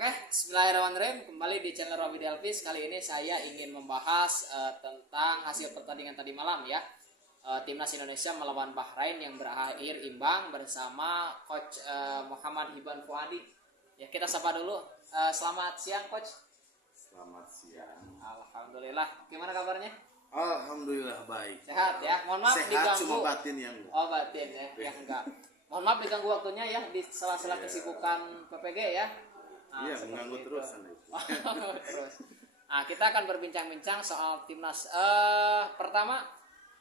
Oke, bismillahirrahmanirrahim. Kembali di channel Robi Delvis. Kali ini saya ingin membahas tentang hasil pertandingan tadi malam ya. Timnas Indonesia melawan Bahrain yang berakhir imbang bersama Coach Muhammad Hiban Fuadi. Ya, kita sapa dulu. Selamat siang, Coach. Selamat siang. Alhamdulillah. Gimana kabarnya? Alhamdulillah baik. Sehat ya. Mohon maaf Sehat, diganggu. cuma batin yang enggak. Oh, batin ya. Ya enggak. Mohon maaf diganggu waktunya ya di sela-sela kesibukan PPG ya. Iya, mengganggu terus itu. Terus. Nah, kita akan berbincang-bincang soal timnas. Pertama,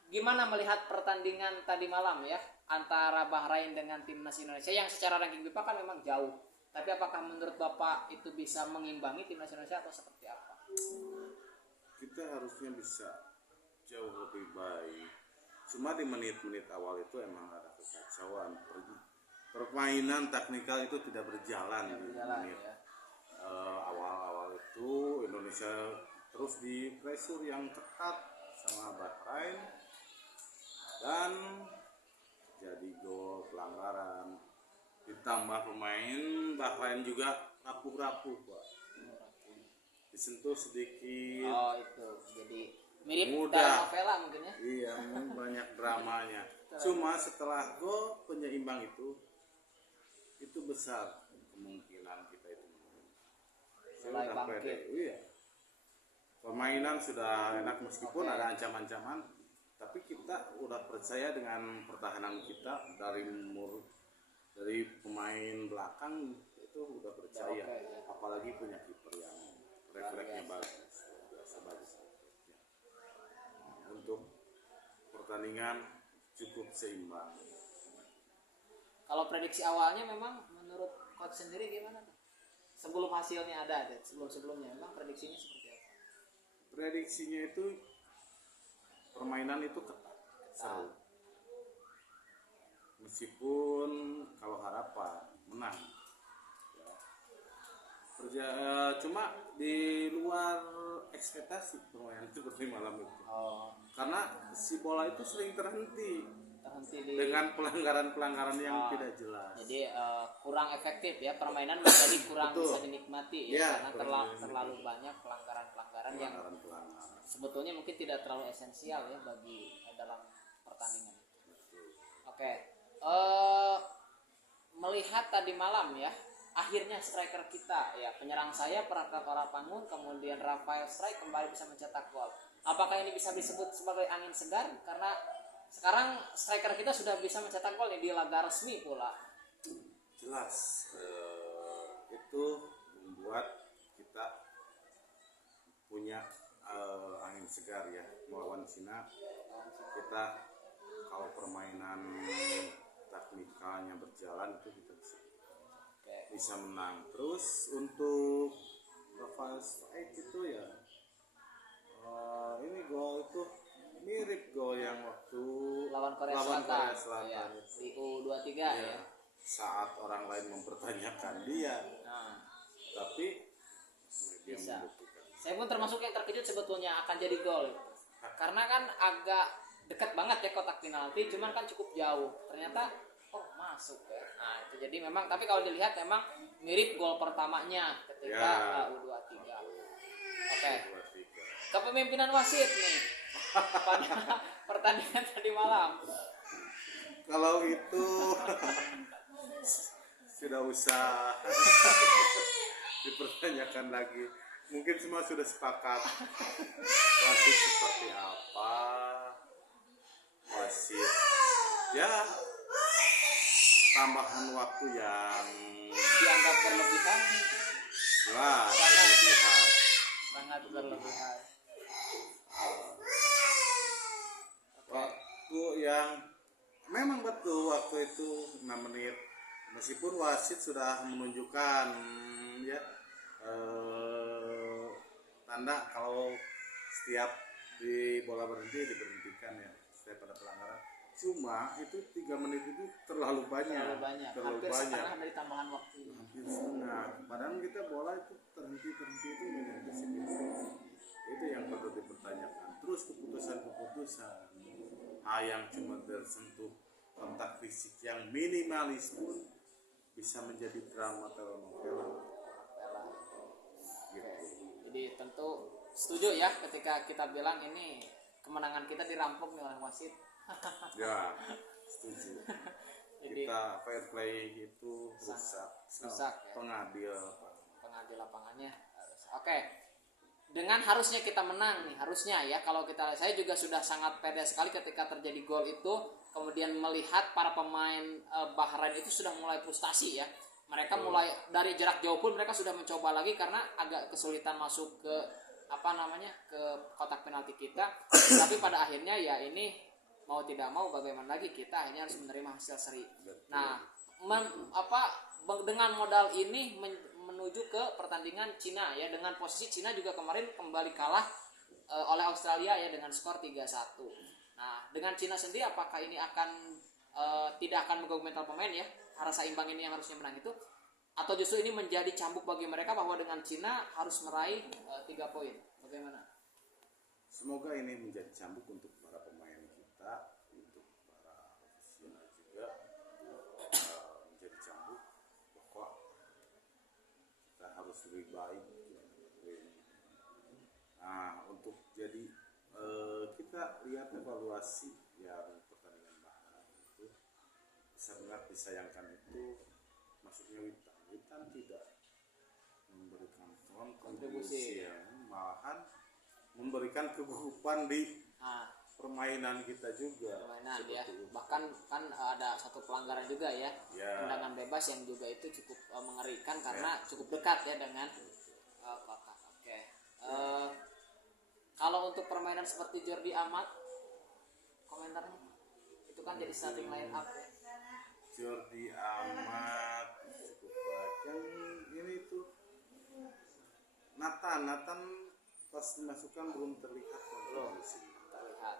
gimana melihat pertandingan tadi malam ya antara Bahrain dengan timnas Indonesia yang secara ranking FIFA kan memang jauh. Tapi apakah menurut Bapak itu bisa mengimbangi timnas Indonesia atau seperti apa? Kita harusnya bisa jauh lebih baik. Cuma di menit-menit awal itu emang ada kekacauan. Permainan teknikal itu tidak berjalan di menit awal-awal itu. Indonesia terus di pressure yang ketat sama Bahrain dan jadi gol pelanggaran, ditambah pemain Bahrain juga rapuh-rapuh Pak. Disentuh sedikit. Oh, itu jadi mirip mudah novela mungkin ya. Iya, banyak dramanya. Cuma setelah gol penyeimbang itu besar kemungkinan kita itu mulai bangkit. Iya. Permainan sudah enak meskipun ada ancaman-ancaman, tapi kita udah percaya dengan pertahanan kita dari pemain belakang itu udah percaya. Apalagi punya kiper yang refleksnya bagus, biasa bagus. Untuk pertandingan cukup seimbang. Kalau prediksi awalnya memang menurut coach sendiri gimana tuh? Sebelum hasilnya ada, sebelum-sebelumnya memang prediksinya seperti apa? Prediksinya itu permainan itu ketat, seru. Meskipun kalau harapan menang. Cuma di luar ekspektasi permainan itu seperti malam itu. Karena si bola itu sering terhenti dengan pelanggaran-pelanggaran yang tidak jelas. Jadi kurang efektif ya, permainan menjadi kurang bisa dinikmati ya, karena terlalu banyak pelanggaran-pelanggaran yang sebetulnya mungkin tidak terlalu esensial ya bagi dalam pertandingan. Oke. Melihat tadi malam ya, akhirnya striker kita ya, penyerang saya Praka Parapangun, kemudian Rafael Strike kembali bisa mencetak gol. Apakah ini bisa disebut sebagai angin segar karena sekarang striker kita sudah bisa mencetak gol di laga resmi pula? Jelas itu membuat kita punya angin segar ya melawan Cina. Kita kalau permainan teknikalnya berjalan itu kita bisa menang. Terus untuk Rafael Strike itu ya ini gol itu mirip gol yang waktu lawan Korea Selatan ya, di U23 ya. Saat orang lain mempertanyakan dia, tapi dia bisa. membuktikan. Saya pun termasuk yang terkejut sebetulnya akan jadi gol, karena kan agak dekat banget ya kotak penalti, cuman kan cukup jauh. Ternyata masuk ya. Nah itu jadi memang, tapi kalau dilihat memang mirip gol pertamanya ketika U23. Oke. Kepemimpinan wasit nih pada pertandingan tadi malam. Kalau itu sudah usah dipertanyakan lagi. Mungkin semua sudah sepakat wasit seperti apa. Wasit ya tambahan waktu yang dianggap berlebihan. Sangat berlebihan. Waktu yang memang betul waktu itu 6 menit. Meskipun wasit sudah menunjukkan ya tanda kalau setiap di bola berhenti diberhentikan ya setiap ada pelanggaran. Cuma itu 3 menit itu terlalu banyak. Hampir setengah dari tambahan waktu. Hampir setengah. Padahal kita bola itu terhenti itu menjadi itu yang perlu dipertanyakan. Terus keputusan yang cuma tersentuh kontak fisik yang minimalis pun bisa menjadi drama telenovela. setuju ya ketika kita bilang ini kemenangan kita dirampok nih oleh wasit. Ya, setuju. Jadi, kita fair play itu rusak ya. pengadil lapangannya harus. Oke. Dengan harusnya kita menang nih, harusnya ya. Kalau saya juga sudah sangat pede sekali ketika terjadi gol itu, kemudian melihat para pemain Bahrain itu sudah mulai frustasi ya. Mereka mulai dari jarak jauh pun mereka sudah mencoba lagi karena agak kesulitan masuk ke ke kotak penalti kita. Tapi pada akhirnya ya ini mau tidak mau bagaimana lagi kita akhirnya harus menerima hasil seri. Nah, dengan modal ini menuju ke pertandingan Cina ya, dengan posisi Cina juga kemarin kembali kalah oleh Australia ya dengan skor 3-1. Nah, dengan Cina sendiri apakah ini akan tidak akan mengganggu mental pemain ya? Rasa imbang ini yang harusnya menang itu, atau justru ini menjadi cambuk bagi mereka bahwa dengan Cina harus meraih 3 poin. Bagaimana? Semoga ini menjadi cambuk untuk para pemain kita, untuk para profesional juga, menjadi cambuk bahwa kita harus lebih baik. Nah, untuk jadi kita lihat evaluasi yang pertandingan Bahrain itu sangat disayangkan itu masuknya Witan tidak memberikan kontribusi yang malahan memberikan kegugupan di permainan kita juga. Permainan ya. Bahkan kan ada satu pelanggaran juga ya. Tendangan bebas yang juga itu cukup mengerikan karena cukup dekat ya dengan kotak. Oke. Kalau untuk permainan seperti Jordi Amat, komentarnya itu kan jadi starting line up ya. Jordi Amat cukup baik. Yang ini tuh Nathan pas dimasukkan belum terlihat terlihat.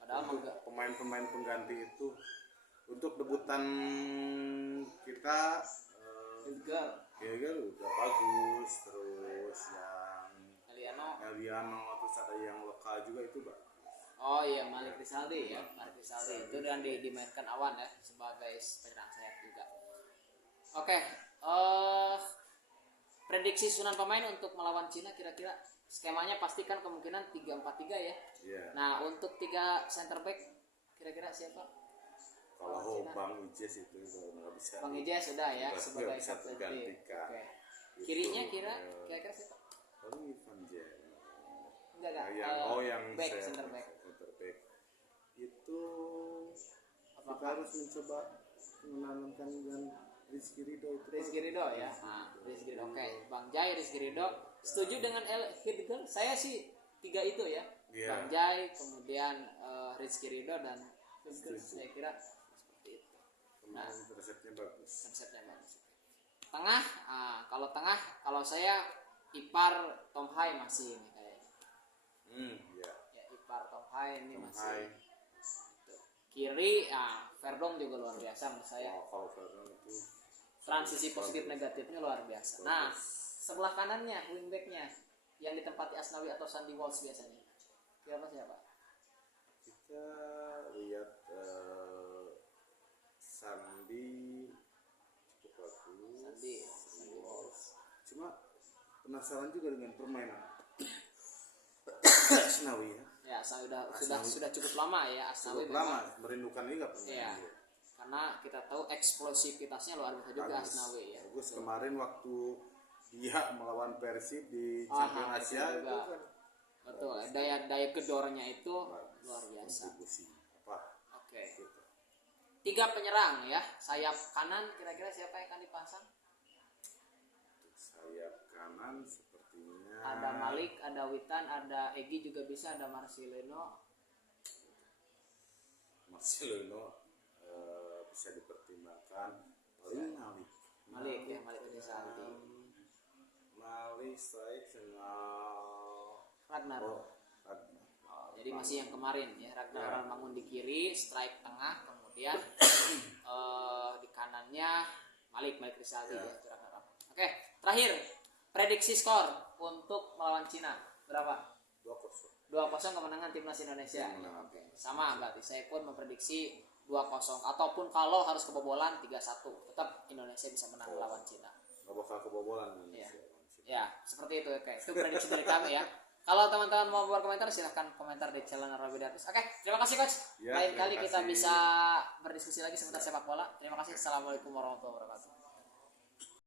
Padahal pemain-pemain pengganti itu untuk debutan kita Gilgal udah bagus, terus yang Eliano terus ada yang lokal juga itu bagus. Oh iya, Malik Rizaldi ya, Malik Rizaldi itu dan dimainkan Awan ya sebagai penyerang sayap juga. Oke, prediksi susunan pemain untuk melawan Cina kira-kira skemanya pastikan kemungkinan 3-4-3 ya. Nah, untuk 3 center back kira-kira siapa? Kalau Bang Ijes itu nggak bisa. Bang Ijes sudah ya sebagai kapten. Oke. Kirinya kira-kira siapa? Kalau Ivan Jen. Enggak. Yang back, center back. Itu kita harus mencoba menanamkan dengan Rizky Ridho ya. Rizky Ridho. Oke. Bang Jai, Rizky Ridho. Setuju dengan Hidgal? Saya sih 3 itu ya. Bang Jai, kemudian Rizky Ridho dan Hidgal. Saya kira seperti itu. Nah, resepnya bagus. Tengah, kalau saya Ipar Tom Hai masih ini kayaknya. Ya, Ipar Tom Hai ini masih. Kiri, Verdong juga luar biasa menurut saya. Kalau Verdong itu transisi positif negatifnya luar biasa. Nah, sebelah kanannya wingbacknya yang ditempati Asnawi atau Sandy Walsh biasanya. Siapa? Kita lihat Sandy cukup bagus. Sandy Walsh. Cuma penasaran juga dengan permainan Asnawi ya. Ya, sudah cukup lama ya Asnawi. Cukup lama, merindukan juga ya. Karena kita tahu eksplosivitasnya luar biasa juga Asnawi ya. Bagus kemarin waktu dia melawan Persib di Champions Asia itu kan. Betul, daya gedornya itu luar biasa. Oke. 3 penyerang ya, sayap kanan kira-kira siapa yang akan dipasang? Sayap kanan sepertinya ada Malik, ada Witan, ada Egi juga bisa, ada Marcelino bisa dipertimbangkan. Paling Malik Rizaldi. Malik strike Ragnar. Jadi masih yang kemarin ya, Ragnar bangun di kiri, strike tengah, kemudian di kanannya Malik Rizaldi ya. Oke, terakhir prediksi skor untuk melawan Cina berapa? 2-0 kemenangan timnas Indonesia. Oke. Sama berarti saya pun memprediksi 2-0 ataupun kalau harus kebobolan 3-1 tetap Indonesia bisa menang melawan Cina. Enggak bakal kebobolan Indonesia. Ya, seperti itu. Oke. Itu prediksi dari kami ya. Kalau teman-teman mau berkomentar silahkan komentar di channel Rabi Darus. Oke, terima kasih coach. Ya, Lain terima kali kita kasih. bisa berdiskusi lagi seputar sepak bola. Terima kasih. Assalamualaikum warahmatullahi wabarakatuh.